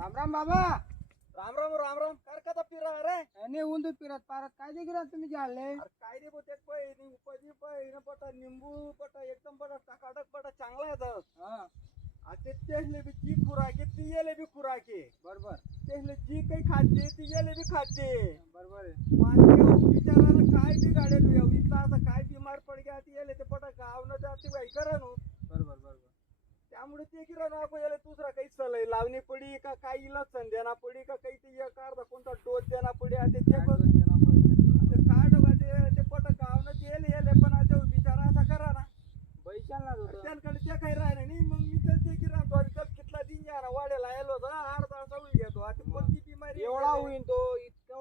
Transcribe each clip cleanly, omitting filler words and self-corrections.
राम राम बाबा. राम राम राम राम करकता पिरा रे आणि उंदू पिरत पारत काय दिला तुम्ही जाळले. काय रे बोते उपजी पटा निंबू पटा एकदम बड़ा टकाटक बड़ा चांगला आहे हा आता तेले बी जी खुराके ती येले बी खुराके बरोबर तेले जी काही खाते ती येले बी खाते बरोबर आहे. माझे बिचाराला काय बी गाडेल इथला असं काय बिमार पड गया ती येले ते पटा गाव न जाते बाई करा नो बरोबर बरोबर. त्यामुळे ते किरा नको याला दुसरा काही सलई लावणी पडी का काही लक्षण देना पडी का काही ते एक अर्धा कोणता डोस देना पडी आता ते कार्ड ते पट गावनं येले येले पण आता बिचारा असा करा ना पैशाला त्यांकडे ते काही राहिले नाही मग मी तर ते किरा कितला दिन जा वाड्याला यायलो होता अर्धा असा होईल घेतो आता कोणती बिमारी एवढा होईन तो इतका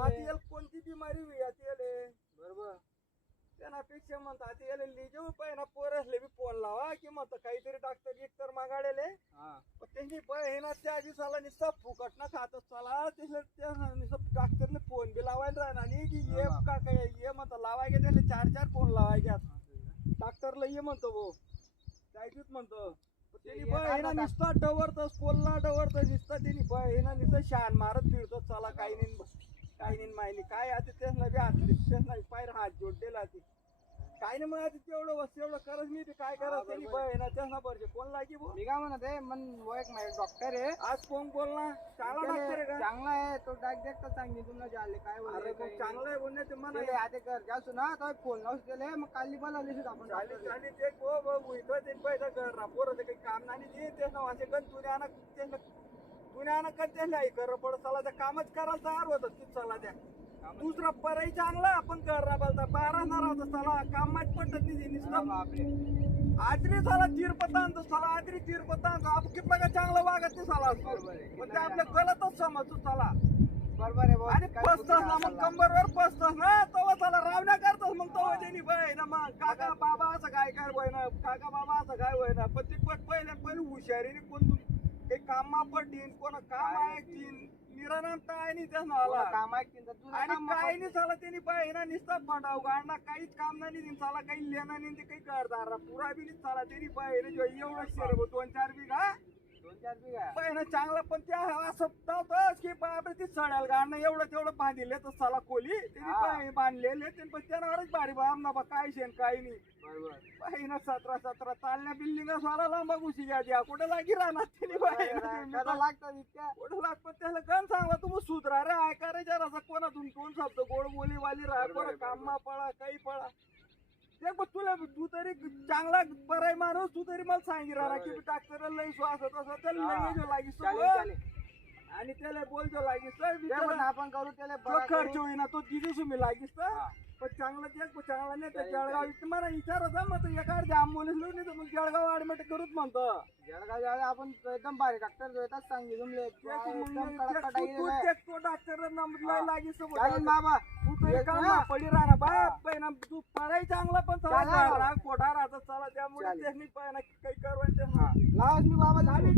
माझी कोणती बिमारी होई आता याले बरोबर. त्यापेक्षा म्हणतात याला लिजेव पाहिजे पोरसले बी फोन लावा की म्हणतं काहीतरी डॉक्टर गिक्टर मागाडेले त्यांची हे ना त्या दिवसाला निस्ता फुकट ना खात चला त्या डॉक्टरने फोन बी लावायला राहणार नाही की ये का काय ये म्हणतं लावायचे त्याला चार फोन लावायचे डॉक्टरला ये म्हणतो भाऊ त्याच म्हणतो त्यांनी ना निस्ता डवरतस कोल्हा डवरतस निसता त्यांनी हे ना निसता शान मारत फिरतो चला काही नाही माहिती काय आता तेच नाही हातली तेच नाही पायर हात जोडलेला ते काय नाही मग आता तेवढं वस्तू एवढं करत मी काय करत त्यांनी ना त्याच ना बरं कोण लागी भाऊ मी काय म्हणत आहे मन एक डॉक्टर आहे आज कोण बोलना चांगला डॉक्टर आहे का चांगला आहे तो डाक देखता चांगली तुम्हाला जाळले काय अरे मग चांगलं आहे बोलणे ते म्हणा आता कर जासू ना तो फोन लावून दिले मग काली बोलावली आपण चाली ते गो बघू इथं ते पैसा कर ना पोरं काही काम नाही ते तेच ना असे गण तुऱ्यानं त्याला कर पड चला त्या कामच करायला तयार होत ती चला त्या दुसरा पर्याय चांगला आपण करणार बोलता बारा ना राहतो चला काम माहित पडत नाही आदरी झाला चिरपतांत चला आदरी चिरपतांत आप की बघा चांगलं वागत ते चला पण ते आपल्या गलतच समजतो चला बरोबर आहे. आणि पसतस ना मग कंबरवर पसतस ना तवा चला रावण्या करतोस मग तवा त्यांनी बय ना मग काका बाबा असं काय काय होय ना काका बाबा असं काय होय ना पण ते पहिले हुशारीने कोण काही कामा पडतील कोणा काम ऐकतील निरानाम काय नाही त्या नावाला काम ऐकतील आणि काही नाही झालं त्यांनी पाहिजे ना निस्ता फंडाव गाडना काहीच काम नाही चाला काही लेणं नाही ते काही करणार पुरा बी नाही चाला त्यांनी पाहिजे एवढं शेर 2-4 बिघा 2-4 बिघा पहिलं चांगलं पण त्या असं होतच की बापरे ती चढायला गाडणं एवढं तेवढं बांधले तर चला खोली त्यांनी बांधलेले पण त्यावरच भारी बाम ना काय शेण काही नाही पाहिजे ना 17 चालण्या बिल्डिंग साला लांबा घुशी घ्या कुठे लागी राहणार त्यांनी लागतात इतक्या कुठं लागतं त्याला गण सांगा तुम्ही सुधरा रे ऐका रे जरा कोणातून 2 शब्द गोड बोली वाली राहा कोणा काममा पळा काही पळा ते तुला तू तरी चांगला बराय माणूस तू तरी मला सांगी राहा की डॉक्टरला लई श्वास होत असं त्याला लई लागीस आणि त्याला बोलतो लागीस आपण करू त्याला खर्च होईना तो दिदीस मी लागीस पण चांगलं ते चांगला नाही तर जळगाव मला विचारत मग एका आंबोलीस नाही तर मग जळगाव ऍडमिट करूच म्हणतो जळगाव आपण एकदम भारी डॉक्टर येतात सांगली तुमले तो डॉक्टर लागीस बाबा तू तरी का पडी राहणार बाप ना तू पडाय चांगला पण चला खोटा राहतात चला त्यामुळे त्यांनी काही करवायचं लावच मी बाबा चालेल